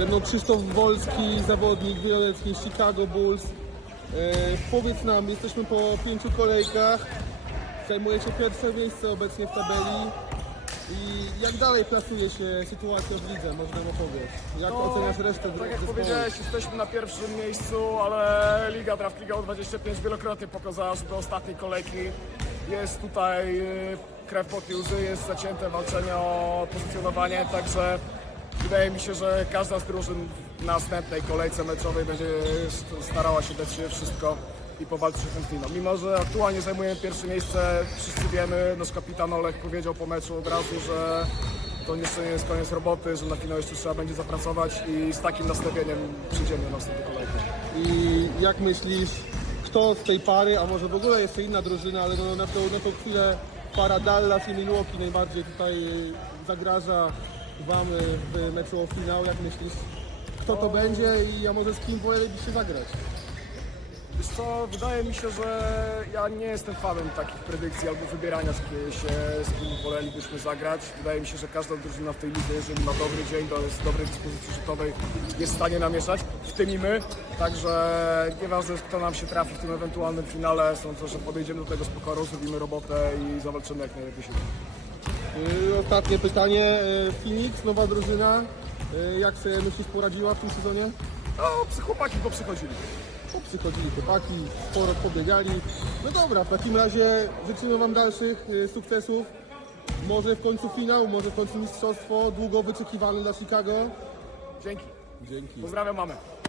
Ze mną Krzysztof Wolski, zawodnik wieloletni Chicago Bulls. E, powiedz nam, jesteśmy po pięciu kolejkach. Zajmujecie pierwsze miejsce obecnie w tabeli. I jak dalej plasuje się sytuacja w lidze, można nam? Jak No, oceniasz resztę Tak jak zespołu? powiedziałeś, jesteśmy na pierwszym miejscu, ale Liga Draft Liga U25 wielokrotnie pokazała, że do ostatniej kolejki jest tutaj e, krew pod łzy, jest zacięte walczenie o pozycjonowanie, także wydaje mi się, że każda z drużyn w następnej kolejce meczowej będzie starała się dać wszystko i powalczyć o ten finał. Mimo, że aktualnie zajmujemy pierwsze miejsce, wszyscy wiemy, nasz kapitan Olek powiedział po meczu od razu, że to jeszcze nie jest koniec roboty, że na finał jeszcze trzeba będzie zapracować i z takim nastawieniem przyjdziemy na następną kolejkę. I jak myślisz, kto z tej pary, a może w ogóle jeszcze inna drużyna, ale no na, tą, na tą chwilę para Dallas i Milwaukee najbardziej tutaj zagraża Wam y, w meczu o finał, jak myślisz? Kto to będzie i a może z kim powinniście zagrać? Wiesz co, wydaje mi się, że ja nie jestem fanem takich predykcji albo wybierania z się, z kim wolelibyśmy zagrać. Wydaje mi się, że każda drużyna w tej lidze, jeżeli ma dobry dzień, do, z dobrej dyspozycji rzutowej, jest w stanie namieszać, w tym i my. Także nieważne kto nam się trafi w tym ewentualnym finale, sądzę, że podejdziemy do tego z pokorą, zrobimy robotę i zawalczymy jak najlepiej się Y, Ostatnie pytanie. y, Phoenix, nowa drużyna. Y, Jak sobie myślisz poradziła w tym sezonie? No, chłopaki poprzychodzili. Przychodzili chłopaki, sporo pobiegali. No dobra, w takim razie życzymy Wam dalszych sukcesów. Może w końcu finał, może w końcu mistrzostwo, długo wyczekiwane dla Chicago. Dzięki. Dzięki. Pozdrawiam mamę.